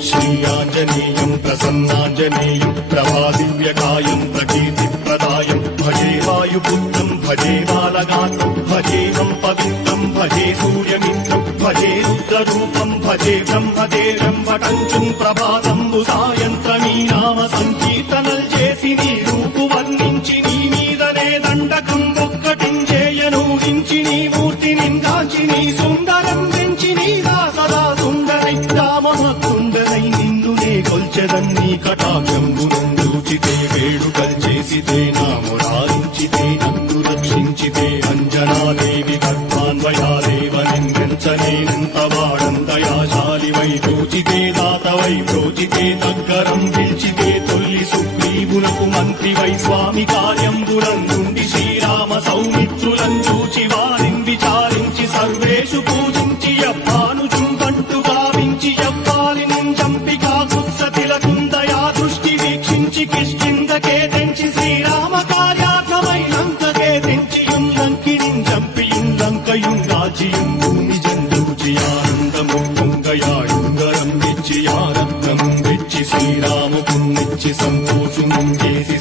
श्रीयाञ्जनेयं प्रसन्नाञ्जनेयं प्रभादिव्यकायं प्रकीर्तिप्रदायं भजे वायुपुत्रं भजे बालगात्रं भजेहं पवित्रं भजे सूर्यमित्रं भजे रुद्ररूपं भजे ब्रह्मदेवं वटञ्चुं ప్రభాతంబు సాయంత్రమీ నామ సంకీర్తనల్ చేసి నీ రూపు వర్ణించి నీ మీదనే దండకం ఒక్కటించేయను హించి నీ మూర్తి నిందాంచి నీ సుందరం పెంచి నీ సదా సుందరై రామహత్తుండనై నిన్నునే కొల్చెదన్నీ కటాక్షంబునందూచితే వేడుకల్ చేసితే నామురారించితే నన్ను రక్షించితే అంజనాదేవి కర్మాన్వయాదేవ నిందించనేనంత వాడంతయాశాలివై దూచితే దాతవై ప్రోచితే దగ్గరం పిలిచితే తొల్లి సుగ్రీవునకు మంత్రివై స్వామి కార్యంబులందుండి శ్రీరామ సౌమిత్రులం చూచి వారిని విచారించి సర్వేషు పూజించి యవ్వాను చుంబంటు గావించి యవ్వాలిని చంపి కాకుత్సతిలకుందయా దృష్టి వీక్షించి కిష్కిందకే తెంచి శ్రీరామ కార్యార్థమైనంతకే తెంచి లంకిని చంపి లంకయుం రాజ్యం భూమి జందూచి ఆనందముంగయాయుంగరం ఇచ్చి ఆరత్నం వెచ్చి శ్రీరాముకున్నిచ్చి సంతోషం చేసి